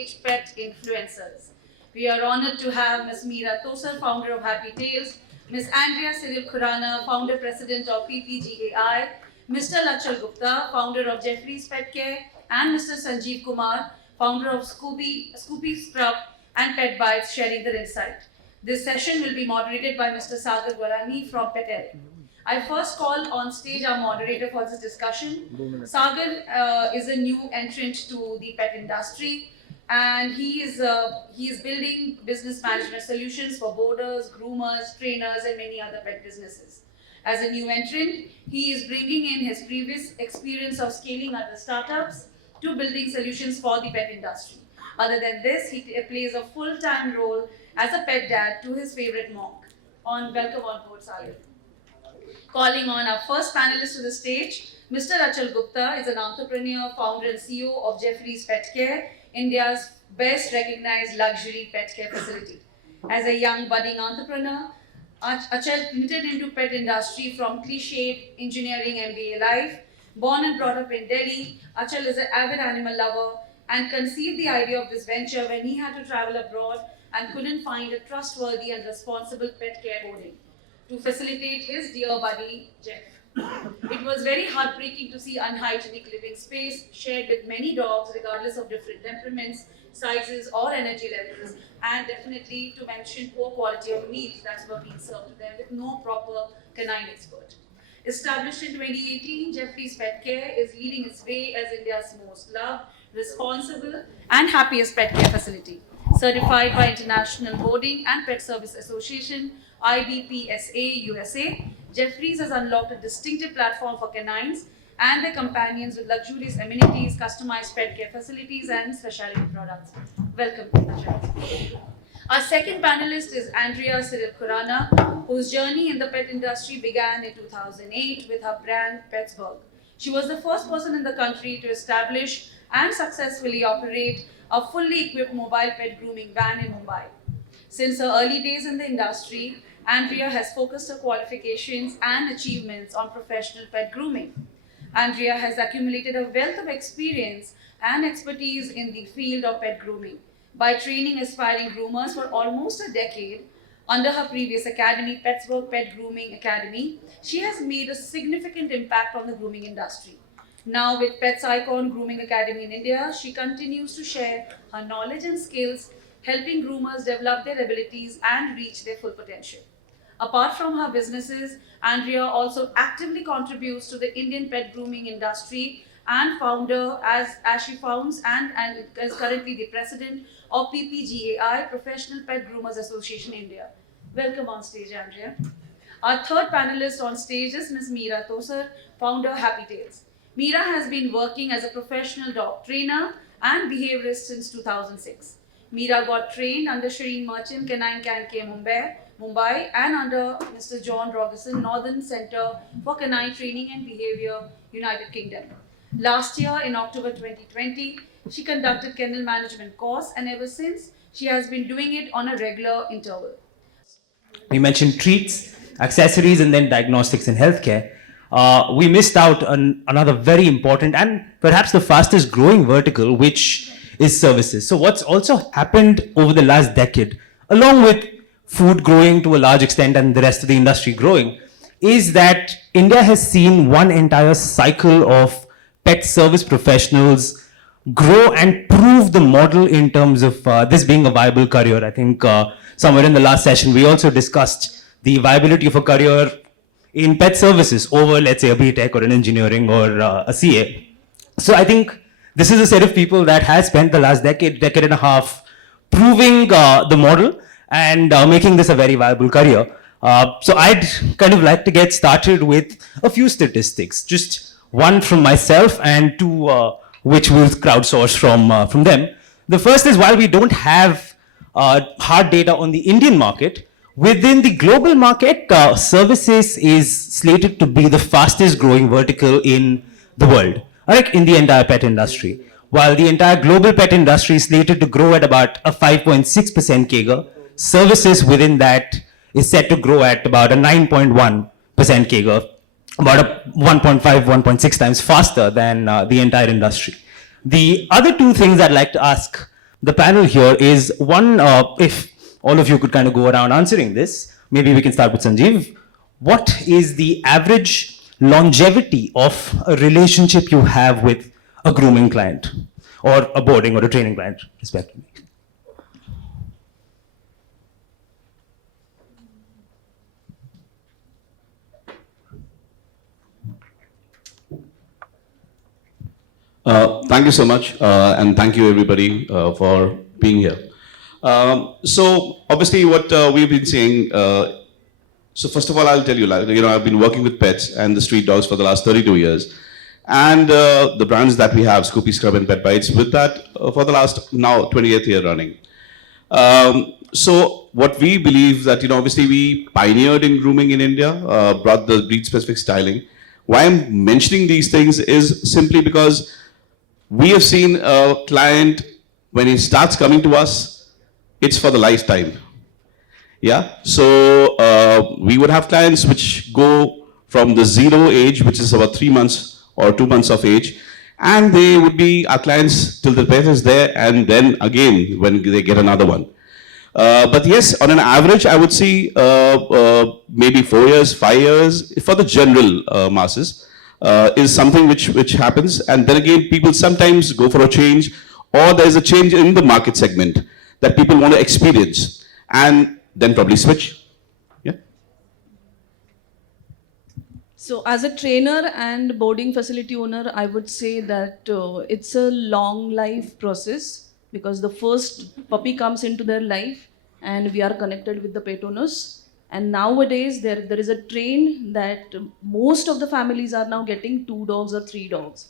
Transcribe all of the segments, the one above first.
stage pet influencers. We are honored to have Ms. MEERA, THOSAR, founder of Happy Tales, Ms. ANDREA CYRILL, founder president of PPGAI, Mr. ACHAL GUPTA, founder of Jeffrey's Pet Care, and Mr. SANJEEV KUMAR, founder of Scoopy Scrub and Pet Bites, sharing their insight. This session will be moderated by Mr. SAGAR GWALANI from Petel. I first call on stage our moderator for this discussion. Sagar is a new entrant to the pet industry, and he is building business management solutions for boarders, groomers, trainers, and many other pet businesses. As a new entrant, he is bringing in his previous experience of scaling other startups to building solutions for the pet industry. Other than this, he plays a full-time role as a pet dad to his favorite monk. Welcome on board, Sagar. Calling on our first panelist to the stage, Mr. ACHAL GUPTA is an entrepreneur, founder and CEO of Jeffrey's Pet Care, India's best recognized luxury pet care facility. As a young budding entrepreneur, ACHAL entered into pet industry from cliched engineering MBA life. Born and brought up in Delhi, ACHAL is an avid animal lover and conceived the idea of this venture when he had to travel abroad and couldn't find a trustworthy and responsible pet care boarding to facilitate his dear buddy, Jeff. It was very heartbreaking to see unhygienic living space shared with many dogs regardless of different temperaments, sizes or energy levels, and definitely to mention poor quality of meat that's being served to them with no proper canine expert. Established in 2018, Jeffrey's Pet Care is leading its way as India's most loved, responsible and happiest pet care facility. Certified by International Boarding and Pet Service Association, IBPSA USA, Jeffrey's has unlocked a distinctive platform for canines and their companions with luxurious amenities, customized pet care facilities and specialty products. Welcome, Ajay. Our second panelist is ANDREA CYRILL, whose journey in the pet industry began in 2008 with her brand Petsburg. She was the first person in the country to establish and successfully operate a fully equipped mobile pet grooming van in Mumbai. Since her early days in the industry, ANDREA has focused her qualifications and achievements on professional pet grooming. ANDREA has accumulated a wealth of experience and expertise in the field of pet grooming. By training aspiring groomers for almost a decade, under her previous academy, Petsburg Pet Grooming Academy, she has made a significant impact on the grooming industry. Now with Pets Icon Grooming Academy in India, she continues to share her knowledge and skills, helping groomers develop their abilities and reach their full potential. Apart from her businesses, ANDREA also actively contributes to the Indian pet grooming industry and as she founds and is currently the president of PPGAI, Professional Pet Groomers Association India. Welcome on stage, ANDREA. Our third panelist on stage is Ms. MEERA THOSAR, founder Happy Tales. MEERA has been working as a professional dog trainer and behaviorist since 2006. MEERA got trained under Shireen Merchant, Canine Can K Mumbai, and under Mr. John Rogerson, Northern Center for Canine Training and Behavior, United Kingdom. Last year, in October 2020, she conducted kennel management course, and ever since, she has been doing it on a regular interval. We mentioned treats, accessories, and then diagnostics and healthcare. We missed out on another very important and perhaps the fastest growing vertical, which is services. So what's also happened over the last decade, along with food growing to a large extent and the rest of the industry growing, is that India has seen one entire cycle of pet service professionals grow and prove the model in terms of this being a viable career. I think somewhere in the last session, we also discussed the viability of a career in pet services over, let's say, a BTech or an engineering or a CA. So I think this is a set of people that has spent the last decade and a half proving the model and making this a very viable career. So I'd kind of like to get started with a few statistics, just one from myself and two which we'll crowdsource from them. The first is, while we don't have hard data on the Indian market, within the global market, services is slated to be the fastest growing vertical in the world, like in the entire pet industry. While the entire global pet industry is slated to grow at about a 5.6% CAGR, services within that is set to grow at about a 9.1% CAGR, about a 1.5, 1.6 times faster than the entire industry. The other two things I'd like to ask the panel here is one, if all of you could kind of go around answering this, maybe we can start with Sanjeev. What is the average longevity of a relationship you have with a grooming client or a boarding or a training client, respectively? Thank you so much, and thank you everybody for being here. So obviously, what we've been saying. So first of all, I'll tell you, like, I've been working with pets and the street dogs for the last 32 years, and the brands that we have, Scoopy, Scrub, and Pet Bites, with that for the last now 28th year running. So what we believe that obviously we pioneered in grooming in India, brought the breed-specific styling. Why I'm mentioning these things is simply because we have seen a client, when he starts coming to us, it's for the lifetime. Yeah, so we would have clients which go from the 0 age, which is about 3 months or 2 months of age, and they would be our clients till the pet is there, and then again when they get another one. But yes, on an average, I would see maybe 4 years, 5 years for the general masses. Is something which happens, and then again people sometimes go for a change, or there's a change in the market segment that people want to experience, and then probably switch. Yeah. So as a trainer and boarding facility owner, I would say that it's a long life process, because the first puppy comes into their life and we are connected with the pet owners. And nowadays, there is a trend that most of the families are now getting 2 dogs or 3 dogs.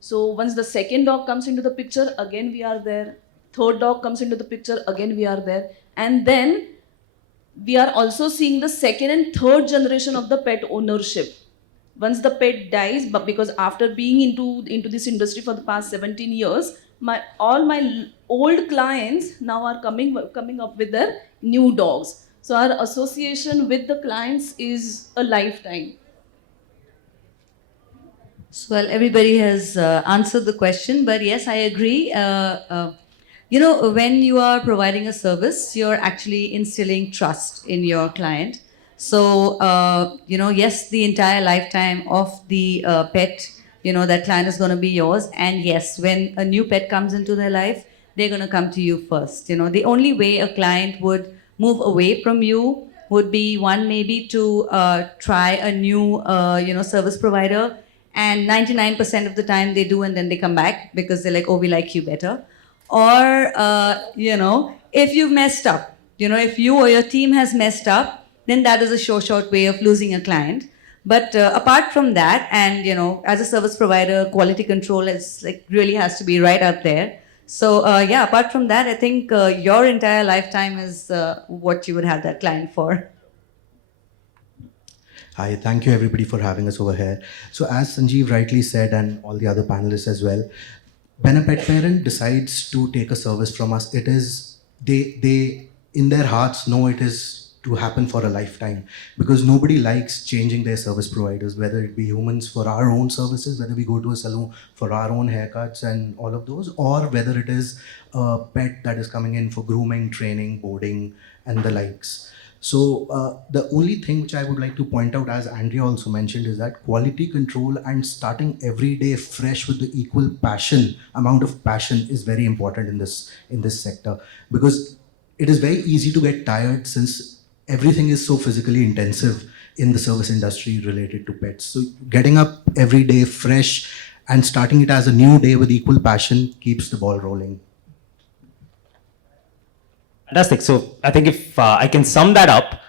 So once the second dog comes into the picture, again we are there. Third dog comes into the picture, again we are there. And then we are also seeing the second and third generation of the pet ownership. Once the pet dies, but because after being into this industry for the past 17 years, all my old clients now are coming up with their new dogs. So our association with the clients is a lifetime. So, well, everybody has answered the question, but yes, I agree. When you are providing a service, you're actually instilling trust in your client. So, yes, the entire lifetime of the pet, that client is going to be yours. And yes, when a new pet comes into their life, they're going to come to you first. The only way a client would move away from you would be one, maybe to try a new service provider, and 99% of the time they do, and then they come back because they're like, oh, we like you better. Or if you've messed up, if you or your team has messed up, then that is a short way of losing a client. But apart from that, and as a service provider, quality control really has to be right out there. So apart from that, I think your entire lifetime is what you would have that client for. Hi, thank you everybody for having us over here. So as Sanjeev rightly said, and all the other panelists as well, when a pet parent decides to take a service from us, it is, they in their hearts know it is to happen for a lifetime, because nobody likes changing their service providers, whether it be humans for our own services, whether we go to a salon for our own haircuts and all of those, or whether it is a pet that is coming in for grooming, training, boarding, and the likes. So the only thing which I would like to point out, as Andrea also mentioned, is that quality control and starting every day fresh with the equal amount of passion is very important in this sector, because it is very easy to get tired since everything is so physically intensive in the service industry related to pets. So getting up every day fresh and starting it as a new day with equal passion keeps the ball rolling. Fantastic. So I think if I can sum that up,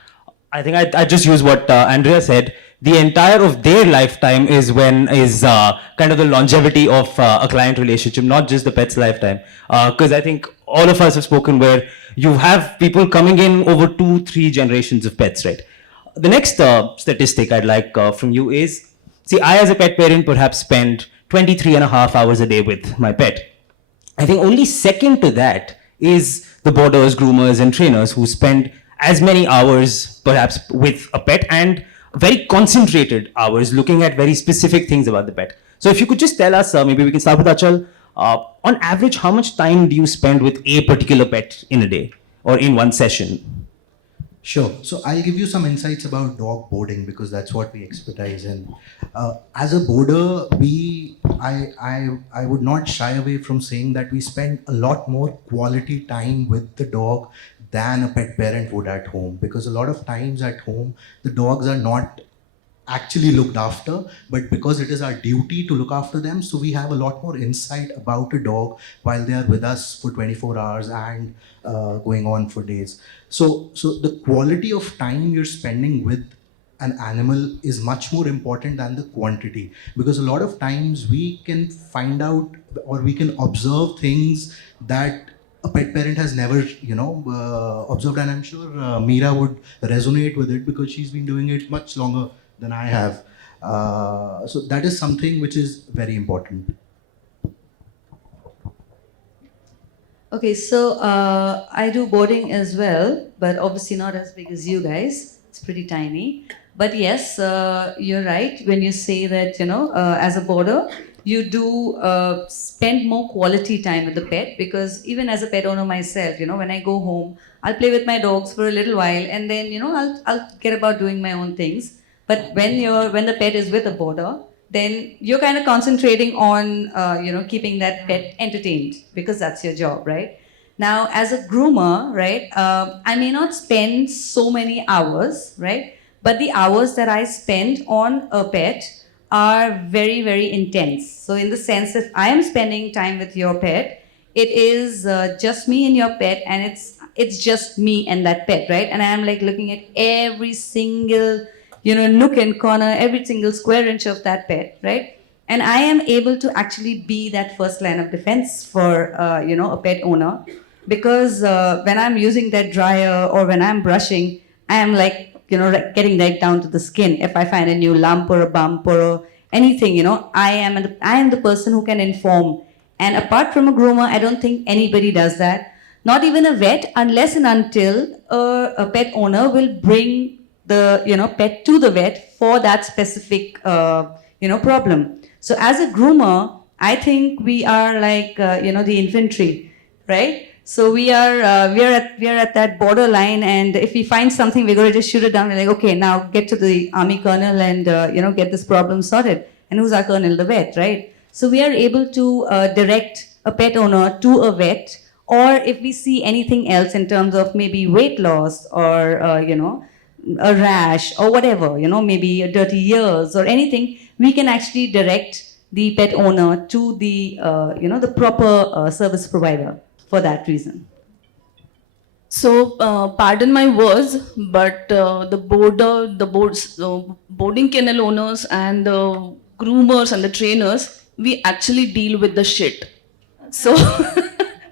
I think I just use what Andrea said. The entire of their lifetime is kind of the longevity of a client relationship, not just the pet's lifetime. Because I think all of us have spoken where you have people coming in over 2-3 generations of pets, right? The next statistic I'd like from you is, see, I as a pet parent perhaps spend 23.5 hours a day with my pet. I think only second to that is the boarders, groomers, and trainers who spend as many hours perhaps with a pet, and very concentrated hours looking at very specific things about the pet. So if you could just tell us, maybe we can start with Achal, On average, how much time do you spend with a particular pet in a day or in one session? Sure. So I'll give you some insights about dog boarding because that's what we expertise in. As a boarder, I would not shy away from saying that we spend a lot more quality time with the dog than a pet parent would at home, because a lot of times at home the dogs are not actually looked after, but because it is our duty to look after them, so we have a lot more insight about a dog while they are with us for 24 hours and going on for days. So the quality of time you're spending with an animal is much more important than the quantity, because a lot of times we can find out or we can observe things that a pet parent has never, observed, and I'm sure Meera would resonate with it because she's been doing it much longer than I have. So that is something which is very important. Okay, so I do boarding as well, but obviously not as big as you guys. It's pretty tiny. But yes, you're right when you say that, as a boarder, you do spend more quality time with the pet, because even as a pet owner myself, when I go home, I'll play with my dogs for a little while and then, I'll get about doing my own things. But when the pet is with a boarder, then you're kind of concentrating on, keeping that pet entertained, because that's your job, right? Now, as a groomer, right, I may not spend so many hours, right? But the hours that I spend on a pet are very, very intense. So in the sense that I am spending time with your pet, it is just me and your pet, and it's just me and that pet, right? And I am like looking at every single nook and corner, every single square inch of that pet, right? And I am able to actually be that first line of defense for, a pet owner, because when I'm using that dryer or when I'm brushing, I am like, getting right down to the skin. If I find a new lump or a bump or anything, I am the person who can inform. And apart from a groomer, I don't think anybody does that. Not even a vet, unless and until a pet owner will bring the pet to the vet for that specific problem. So as a groomer, I think we are like the infantry, right? So we are at that borderline, and if we find something, we're going to just shoot it down. We're like, okay, now get to the army colonel and get this problem sorted. And who's our colonel? The vet, right? So we are able to direct a pet owner to a vet, or if we see anything else in terms of maybe weight loss or a rash or whatever, maybe a dirty ears or anything, we can actually direct the pet owner to the the proper service provider for that reason. So, pardon my words, but the boarding kennel owners and the groomers and the trainers, we actually deal with the shit. So,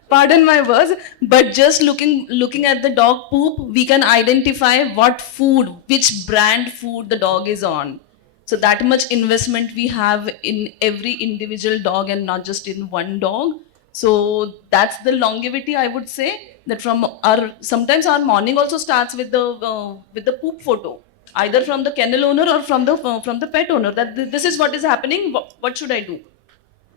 pardon my words, but just looking at the dog poop, we can identify what food, which brand food the dog is on. So that much investment we have in every individual dog and not just in one dog. So that's the longevity, I would say, that sometimes our morning also starts with the poop photo, either from the kennel owner or from the pet owner, that this is what is happening, what should I do?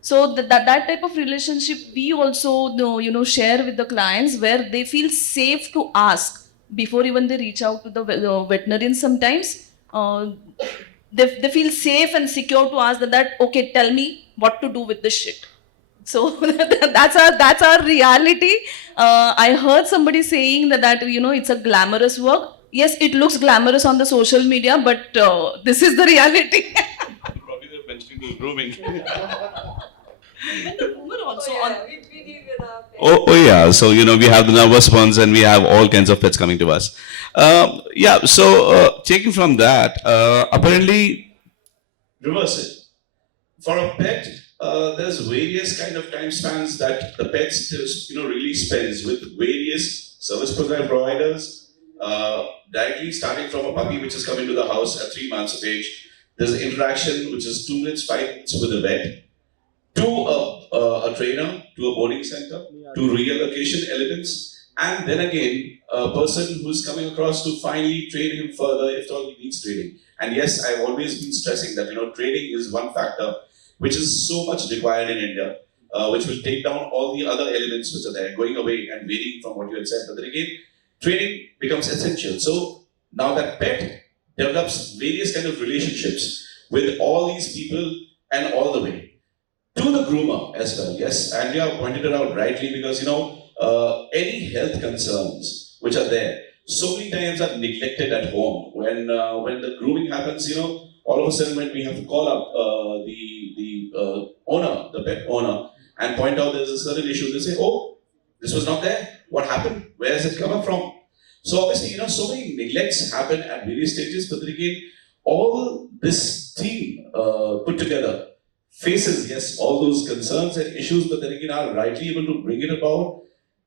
So that type of relationship we also share with the clients, where they feel safe to ask before even they reach out to the veterinarian. Sometimes they feel safe and secure to ask that okay, tell me what to do with this shit. So that's our reality. I heard somebody saying that it's a glamorous work. Yes, it looks glamorous on the social media, but this is the reality. Probably they're mentioning the grooming. Oh yeah, so we have the nervous ones and we have all kinds of pets coming to us. So taking from that, apparently reverse it. For a pet, there's various kind of time spans that the pets really spends with various service providers. Directly starting from a puppy which is coming to the house at 3 months of age, there's an interaction which is 2 minutes, 5 minutes with a vet, to a trainer, to a boarding center, to reallocation elements, and then again a person who's coming across to finally train him further if all he needs training. And yes, I've always been stressing that training is one factor which is so much required in India. which will take down all the other elements which are there, going away and varying from what you had said. But then again, training becomes essential. So now that pet develops various kind of relationships with all these people and all the way to the groomer as well. Yes, Andrea pointed it out rightly, because any health concerns which are there so many times are neglected at home. When the grooming happens, all of a sudden when we have to call up the owner, the pet owner, and point out there's a certain issue, they say, oh, this was not there. What happened? Where is it coming from? So obviously, so many neglects happen at various stages, but then again, all this team put together faces, yes, all those concerns and issues, but then again are rightly able to bring it about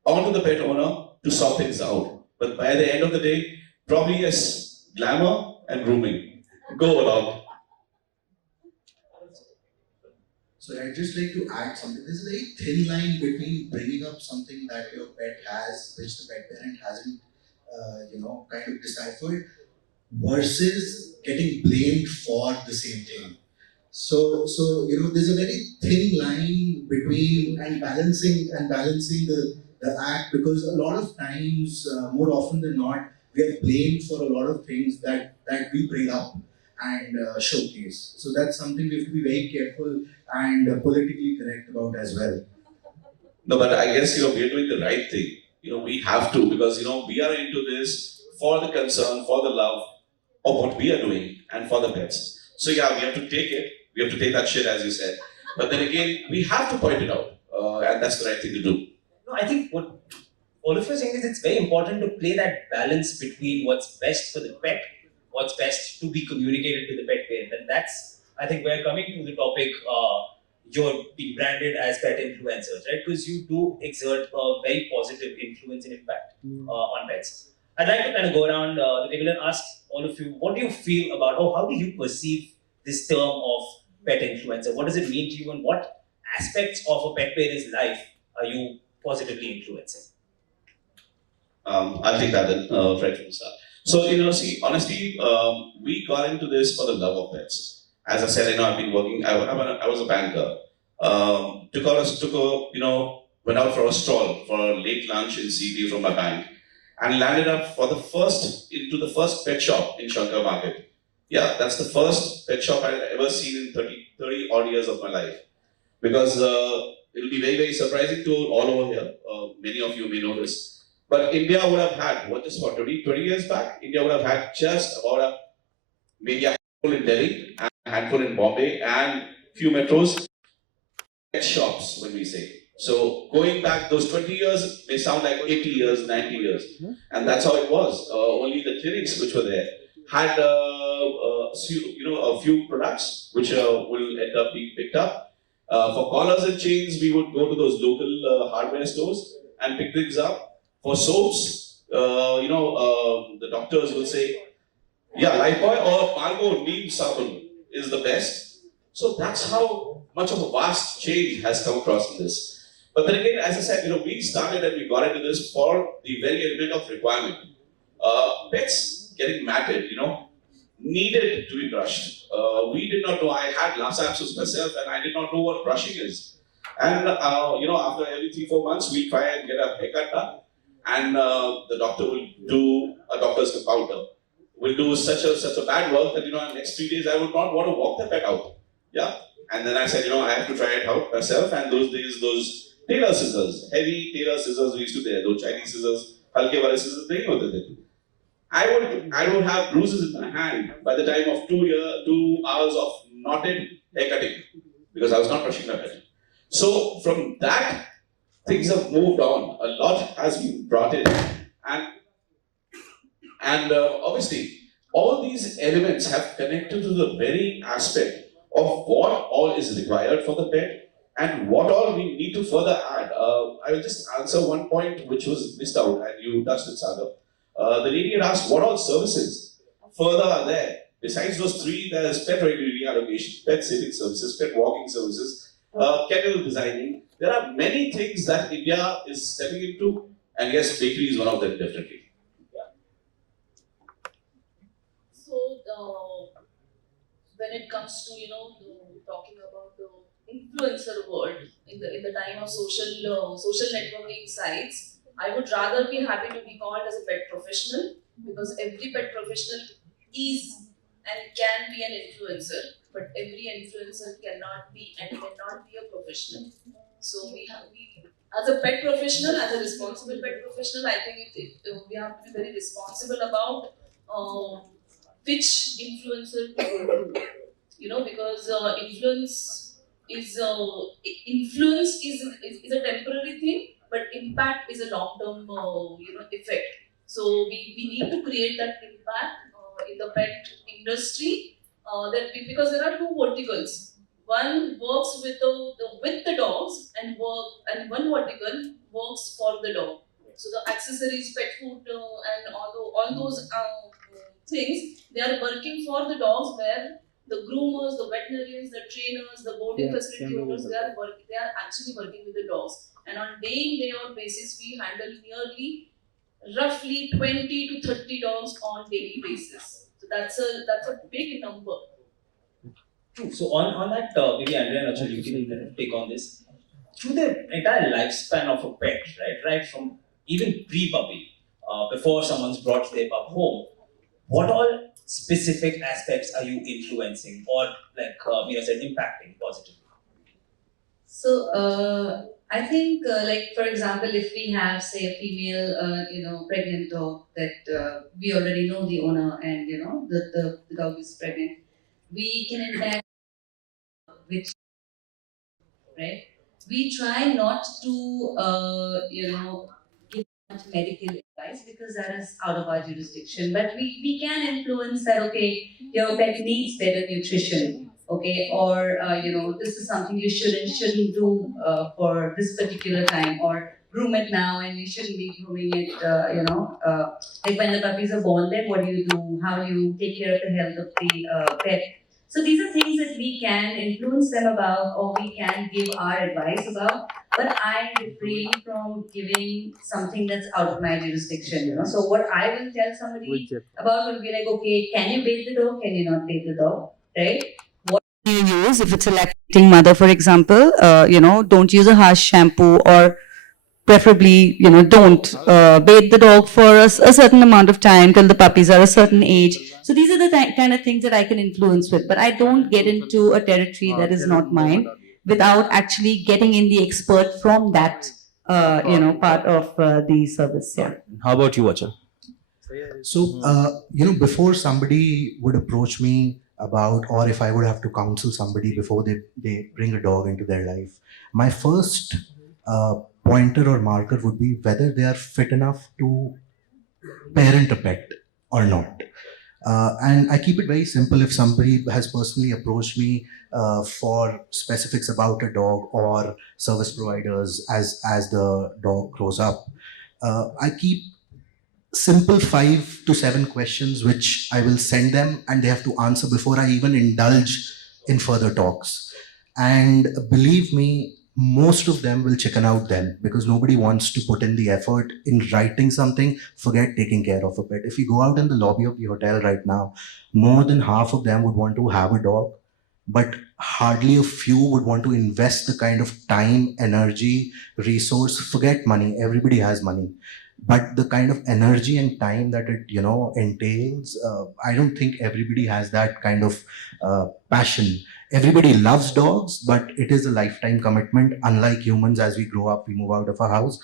onto the pet owner to sort things out. But by the end of the day, probably yes, glamour and grooming go along. So I'd just like to add something. There's a very thin line between bringing up something that your pet has, which the pet parent hasn't, kind of deciphered, versus getting blamed for the same thing. So there's a very thin line between and balancing the act, because a lot of times, more often than not, we are blamed for a lot of things that we bring up and showcase. So that's something we have to be very careful and politically correct about as well. No, but I guess we are doing the right thing. We have to, because we are into this for the concern, for the love of what we are doing and for the pets. So yeah, we have to take it. We have to take that shit, as you said. But then again, we have to point it out, and that's the right thing to do. No, I think what all of you are saying is it's very important to play that balance between what's best for the pet, what's best to be communicated to the pet parent. And that's, I think, we're coming to the topic, you're being branded as pet influencers, right? Because you do exert a very positive influence and impact on pets. I'd like to kind of go around the table and ask all of you, what do you feel about, or how do you perceive this term of pet influencer? What does it mean to you, and what aspects of a pet parent's life are you positively influencing? I'll take that then, Fred, from the start. So, honestly, we got into this for the love of pets. As I said, I've been working, I was a banker. Went out for a stroll for a late lunch in CT from my bank, and landed up into the first pet shop in Shankar Market. Yeah, that's the first pet shop I've ever seen in 30 odd years of my life. Because it'll be very, very surprising to all over here. Many of you may know this. But India would have had, 20 years back, India would have had just about maybe a handful in Delhi, and a handful in Bombay, and few metros, pet shops, when we say. So going back, those 20 years may sound like 80 years, 90 years. And that's how it was. Only the clinics which were there had a few products which will end up being picked up. For collars and chains, we would go to those local hardware stores and pick things up. For soaps, the doctors will say, yeah, Lifebuoy or Margo Neem Sabun is the best. So that's how much of a vast change has come across in this. But then again, as I said, we started and we got into this for the very element of requirement. Pets getting matted, needed to be brushed. We did not know. I had Lhasa abscess myself, and I did not know what brushing is. And after every 3-4 months, we try and get a haircut done, and the doctor will do a doctor's compounder. Will do such a bad work that next 3 days I would not want to walk the pet out. Yeah. And then I said, I have to try it out myself. And those days, those tailor scissors, heavy tailor scissors we used to there, those Chinese scissors, halke wale scissors, nahi hote the. I would have bruises in my hand by the time of 2 hours of knotted haircutting, because I was not brushing my pet. So from that, things have moved on. A lot has been brought in, and obviously, all these elements have connected to the very aspect of what all is required for the pet and what all we need to further add. I will just answer one point which was missed out, and you touched it, Sagar. The lady had asked what all services further are there. Besides those 3, there's pet reallocation, pet sitting services, pet walking services, kennel designing. There are many things that India is stepping into, and yes, bakery is one of them, definitely. When it comes to talking about the influencer word in the time of social networking sites, I would rather be happy to be called as a pet professional, because every pet professional is and can be an influencer, but every influencer cannot be and cannot be a professional. So we as a pet professional, as a responsible pet professional, I think we have to be very responsible about which influencer to go to. Because influence is a temporary thing, but impact is a long term effect. So we need to create that impact in the pet industry, because there are two verticals. One works with the dogs, and one vertical works for the dog. So the accessories, pet food, and all those things, they are working for the dogs, where the groomers, the veterinarians, the trainers, the boarding facility owners, they are actually working with the dogs. And on day out basis, we handle nearly roughly 20 to 30 dogs on daily basis. So that's a big number. True. So on that, maybe Andrea and Achal, you can kind of take on this. Through the entire lifespan of a pet, right from even pre-puppy, before someone's brought their pup home, what all specific aspects are you influencing or, like Meera said, impacting positively? So I think, like for example, if we have say a female, pregnant dog that we already know the owner and the dog is pregnant, we can impact which, right? We try not to give much medical advice because that is out of our jurisdiction. But we can influence that. Okay, your pet needs better nutrition. Okay, or this is something you shouldn't do for this particular time, or groom it now and you shouldn't be grooming it. Like when the puppies are born, then what do you do? How do you take care of the health of the pet? So these are things that we can influence them about, or we can give our advice about. But I refrain from giving something that's out of my jurisdiction. So what I will tell somebody about will be like, okay, can you bathe the dog? Can you not bathe the dog? Right? What do you use? If it's a lactating mother, for example, don't use a harsh shampoo, or preferably, don't bathe the dog for a certain amount of time till the puppies are a certain age. So these are the kind of things that I can influence with, but I don't get into a territory that is not mine without actually getting in the expert from that, part of the service. Yeah. How about you, Achal? So, before somebody would approach me about, or if I would have to counsel somebody before they bring a dog into their life, my first pointer or marker would be whether they are fit enough to parent a pet or not. And I keep it very simple. If somebody has personally approached me for specifics about a dog or service providers as the dog grows up, I keep simple 5 to 7 questions which I will send them and they have to answer before I even indulge in further talks. And believe me, most of them will chicken out then, because nobody wants to put in the effort in writing something, forget taking care of a pet. If you go out in the lobby of the hotel right now, more than half of them would want to have a dog, but hardly a few would want to invest the kind of time, energy, resource, forget money, everybody has money. But the kind of energy and time that it entails, I don't think everybody has that kind of passion. Everybody loves dogs, but it is a lifetime commitment. Unlike humans, as we grow up, we move out of our house.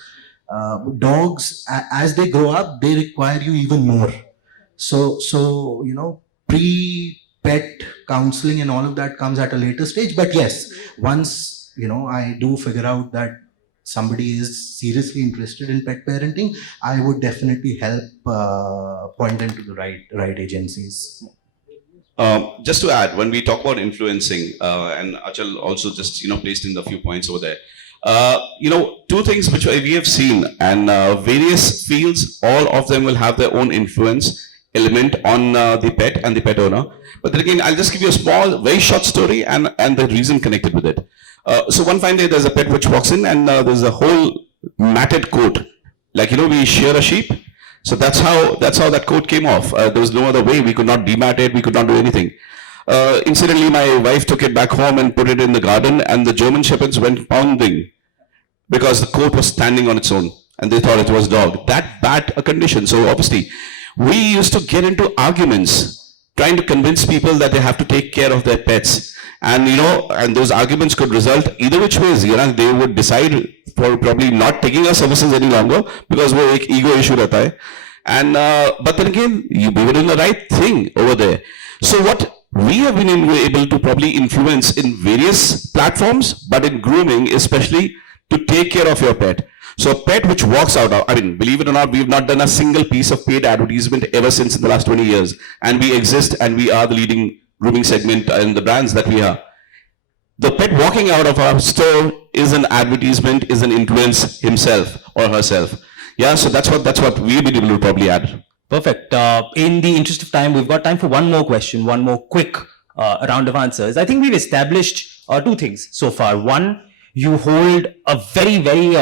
Dogs, as they grow up, they require you even more. So pre-pet counseling and all of that comes at a later stage. But yes, once I do figure out that somebody is seriously interested in pet parenting, I would definitely help point them to the right agencies. Just to add, when we talk about influencing, and Achal also just placed in the few points over there. Two things which we have seen, and various fields, all of them will have their own influence element on the pet and the pet owner. But then again, I'll just give you a small, very short story and the reason connected with it. So one fine day, there's a pet which walks in, and there's a whole matted coat, like we shear a sheep. So that's how that coat came off. There was no other way. We could not demat it. We could not do anything. Incidentally, my wife took it back home and put it in the garden, and the German Shepherds went pounding because the coat was standing on its own and they thought it was dog. That bad a condition. So obviously, we used to get into arguments trying to convince people that they have to take care of their pets. And and those arguments could result either which ways. They would decide for probably not taking our services any longer because वो एक ego issue रहता है. And but then again, we were doing the right thing over there. So what we have been able to probably influence in various platforms, but in grooming especially, to take care of your pet. So a pet which walks out, I mean, believe it or not, we've not done a single piece of paid advertisement ever since in the last 20 years. And we exist and we are the leading grooming segment in the brands that we are. The pet walking out of our store is an advertisement, is an influence himself or herself. Yeah, so that's what we've been able to probably add. Perfect. In the interest of time, we've got time for one more question, one more quick round of answers. I think we've established two things so far. One, you hold a very, very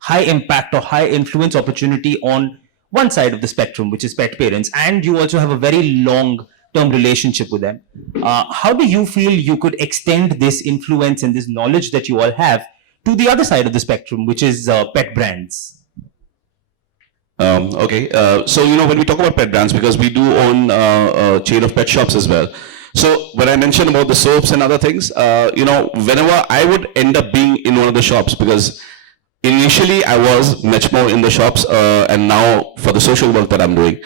high impact or high influence opportunity on one side of the spectrum, which is pet parents, and you also have a very long-term relationship with them. How do you feel you could extend this influence and this knowledge that you all have to the other side of the spectrum, which is pet brands? Okay, so when we talk about pet brands, because we do own a chain of pet shops as well. So when I mentioned about the soaps and other things, whenever I would end up being in one of the shops, because initially I was much more in the shops and now for the social work that I'm doing.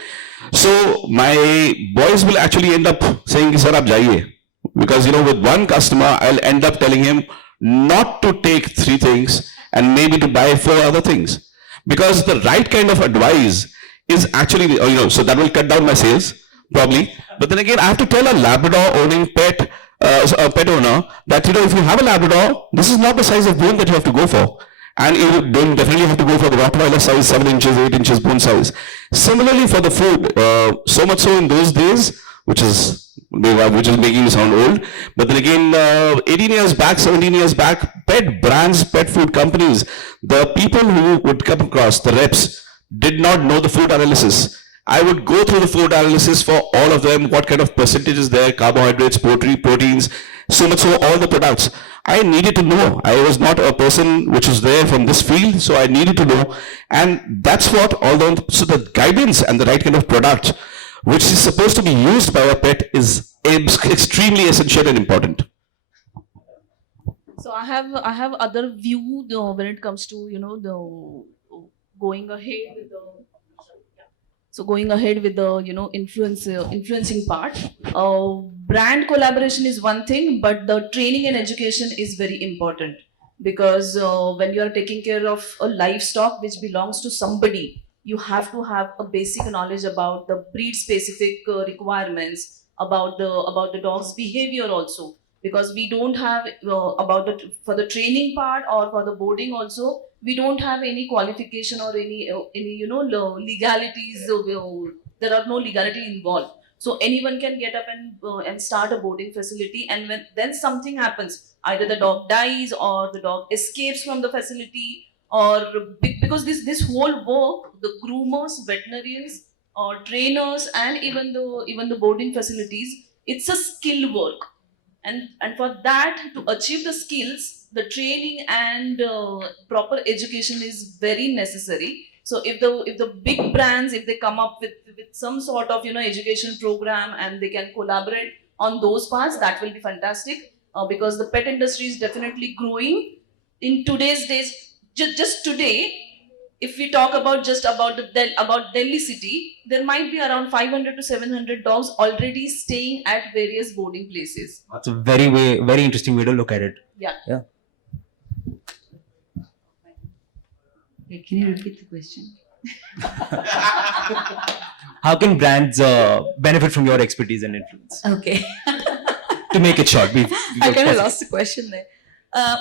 So my boys will actually end up saying, sir, aap jaiye. Because with one customer, I'll end up telling him not to take 3 things and maybe to buy 4 other things. Because the right kind of advice is actually, so that will cut down my sales, probably. But then again, I have to tell a Labrador owning pet owner that, if you have a Labrador, this is not the size of bone that you have to go for. And you don't definitely have to go for the Rottweiler size, 7 inches, 8 inches bone size. Similarly for the food, so much so in those days, which is making me sound old. But then again, 18 years back, 17 years back, pet brands, pet food companies, the people who would come across, the reps, did not know the food analysis. I would go through the food analysis for all of them, what kind of percentages there, carbohydrates, proteins, so much so all the products. I needed to know. I was not a person which was there from this field, so I needed to know. And that's what so the guidance and the right kind of product which is supposed to be used by a pet is extremely essential and important. So I have other view when it comes to the going ahead with the influencing part. Brand collaboration is one thing, but the training and education is very important, because when you are taking care of a livestock which belongs to somebody, you have to have a basic knowledge about the breed specific requirements, about the dog's behavior also, because we don't have for the training part or for the boarding also, we don't have any qualification or any legalities. There are no legality involved. So anyone can get up and start a boarding facility, and then something happens, either the dog dies or the dog escapes from the facility, or because this whole work, the groomers, veterinarians, or trainers, and even the boarding facilities, it's a skill work, and for that, to achieve the skills, the training and proper education is very necessary. So if the big brands, if they come up with some sort of education program and they can collaborate on those parts, that will be fantastic, because the pet industry is definitely growing in today's days. Just today, if we talk about about Delhi city, there might be around 500 to 700 dogs already staying at various boarding places. That's a very interesting way to look at it. Yeah. Okay, can you repeat the question? How can brands benefit from your expertise and influence? Okay. To make it short, I kind of lost the question there.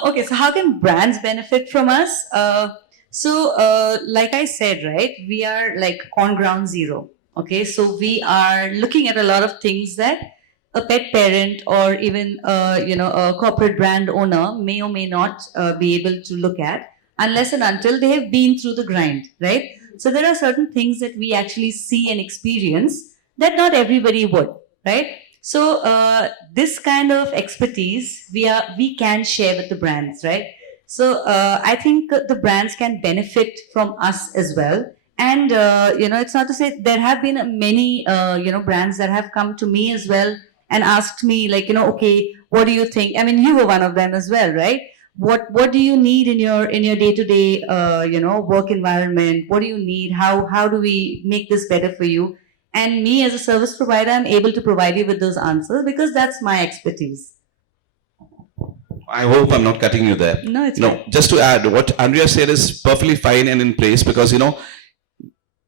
Okay, so how can brands benefit from us? Like I said, right, we are like on ground zero. Okay, so we are looking at a lot of things that a pet parent or even a corporate brand owner may or may not be able to look at unless and until they have been through the grind, right? So there are certain things that we actually see and experience that not everybody would, right? So this kind of expertise we can share with the brands, right? So I think the brands can benefit from us as well. And it's not to say there have been many brands that have come to me as well and asked me like, okay, what do you think? I mean, you were one of them as well, right? What do you need in your day-to-day work environment? What do you need? How do we make this better for you? And me as a service provider, I'm able to provide you with those answers because that's my expertise. I hope I'm not cutting you there. No, it's No, fine. just to add, what Andrea said is perfectly fine and in place because, 18,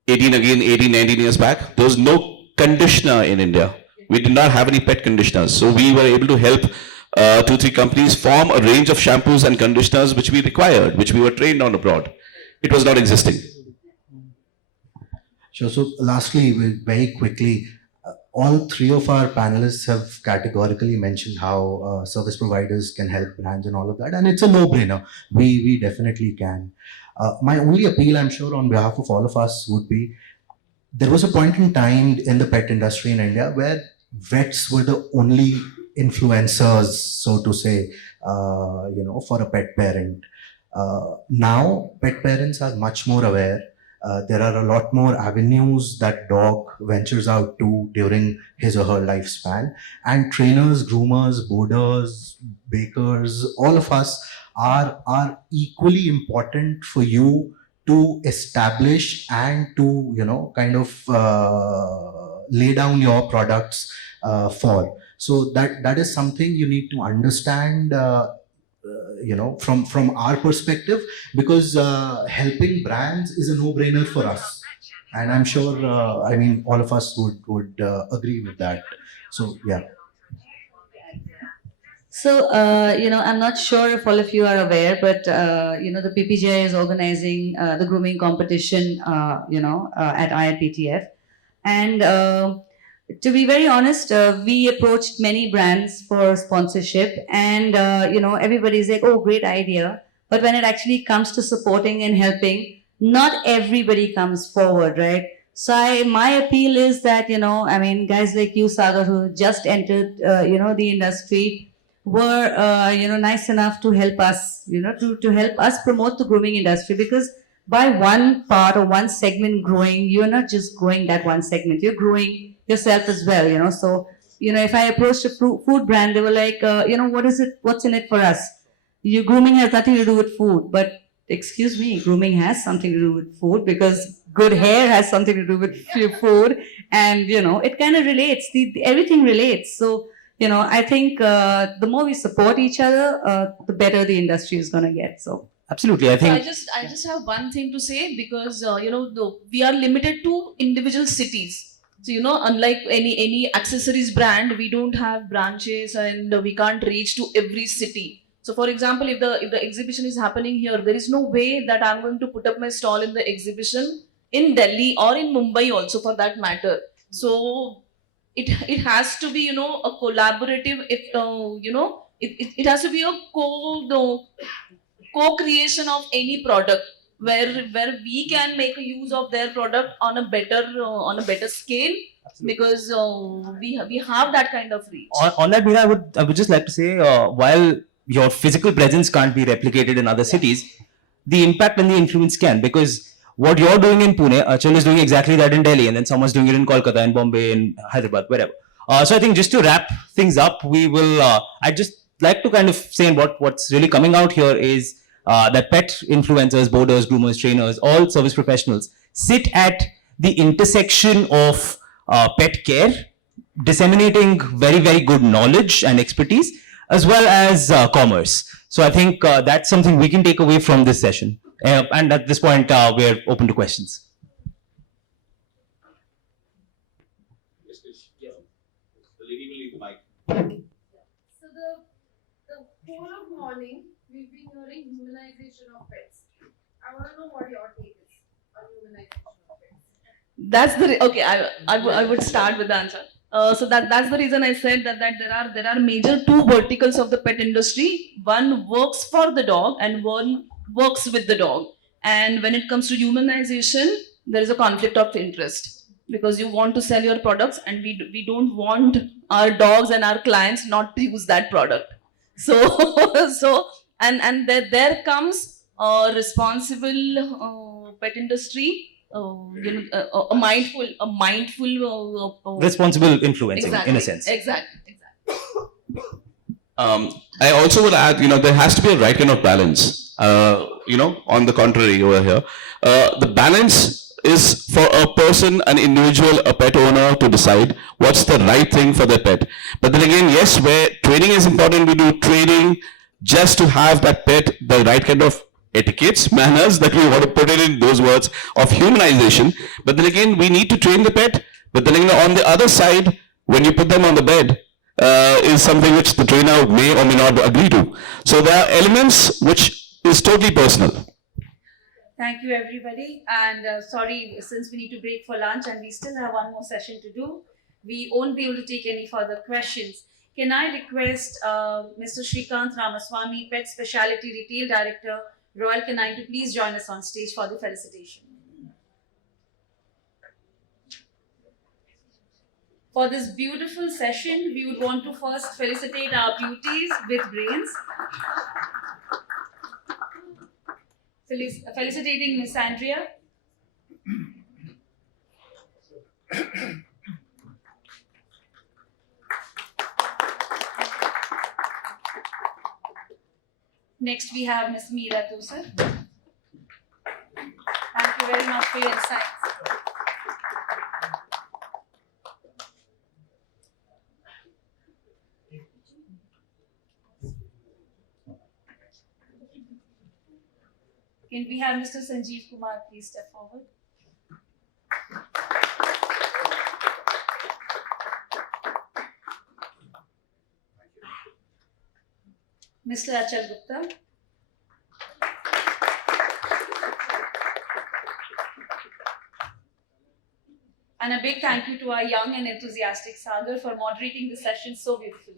19 years back, there was no conditioner in India. We did not have any pet conditioners. So we were able to help 2-3 companies form a range of shampoos and conditioners which we required, which we were trained on abroad. It was not existing. Sure. So lastly, very quickly, all three of our panelists have categorically mentioned how service providers can help brands and all of that. And it's a no-brainer. We definitely can. My only appeal, I'm sure, on behalf of all of us would be, there was a point in time in the pet industry in India where vets were the only influencers, so to say, for a pet parent. Now, pet parents are much more aware. There are a lot more avenues that dog ventures out to during his or her lifespan. And trainers, groomers, boarders, bakers, all of us are equally important for you to establish and to, lay down your products for. So that is something you need to understand from our perspective, because helping brands is a no-brainer for us, and I'm sure all of us would agree with that. So yeah. So, I'm not sure if all of you are aware, but, the PPGI is organizing the grooming competition, at IPTF. And to be very honest, we approached many brands for sponsorship and, everybody's like, oh, great idea. But when it actually comes to supporting and helping, not everybody comes forward, right? So my appeal is that, guys like you, Sagar, who just entered, the industry, were nice enough to help us, to help us promote the grooming industry, because by one part or one segment growing, you're not just growing that one segment, you're growing yourself as well, so if I approached a food brand, they were like, what's in it for us? Your grooming has nothing to do with food. But excuse me, grooming has something to do with food, because good hair has something to do with food, and it kind of relates, everything relates. So I think the more we support each other, the better the industry is going to get. So Absolutely, I think. So I just have one thing to say, because we are limited to individual cities. So unlike any accessories brand, we don't have branches and we can't reach to every city. So for example, if the exhibition is happening here, there is no way that I'm going to put up my stall in the exhibition in Delhi or in Mumbai also, for that matter. So it has to be a collaborative. It has to be a co-creation of any product where we can make a use of their product on a better scale. Absolutely. Because we have that kind of reach. On that, Meera, I would just like to say, while your physical presence can't be replicated in other cities, the impact and the influence can, because what you're doing in Pune, ACHAL is doing exactly that in Delhi, and then someone's doing it in Kolkata, in Bombay, in Hyderabad, wherever. So I think just to wrap things up, we will. I'd just like to kind of say what's really coming out here is that pet influencers, boarders, groomers, trainers, all service professionals sit at the intersection of pet care, disseminating very, very good knowledge and expertise, as well as commerce. So I think that's something we can take away from this session. And at this point, we're open to questions. So the whole of morning, we've been hearing humanization of pets. I want to know what your take is on humanization of pets. That's I would start with the answer. So that's the reason I said that there are major two verticals of the pet industry. One works for the dog and one works with the dog. And when it comes to humanization, there is a conflict of interest. because you want to sell your products, and we don't want our dogs and our clients not to use that product. So and there comes a responsible pet industry, a mindful Responsible influencing, in a sense. Exactly. I also would add, there has to be a right kind of balance. On the contrary over here, the balance is for a person, an individual, a pet owner to decide what's the right thing for their pet. But then again, yes, where training is important, we do training just to have that pet the right kind of etiquettes, manners, that we want to put it in those words of humanization. But then again, we need to train the pet. But then again, on the other side, when you put them on the bed, is something which the trainer may or may not agree to. So there are elements which is totally personal. Thank you, everybody. And sorry, since we need to break for lunch and we still have one more session to do, we won't be able to take any further questions. Can I request Mr. Shrikant Ramaswamy, Pet Specialty Retail Director, Royal Canine, to please join us on stage for the felicitation. For this beautiful session, we would want to first felicitate our beauties with brains. Felicitating Miss Andrea. Next, we have Miss MEERA, THOSAR. Thank you very much for your insights. Can we have Mr. SANJEEV Kumar please step forward? Mr. ACHAL GUPTA. And a big thank you to our young and enthusiastic SAGAR for moderating the session so beautifully.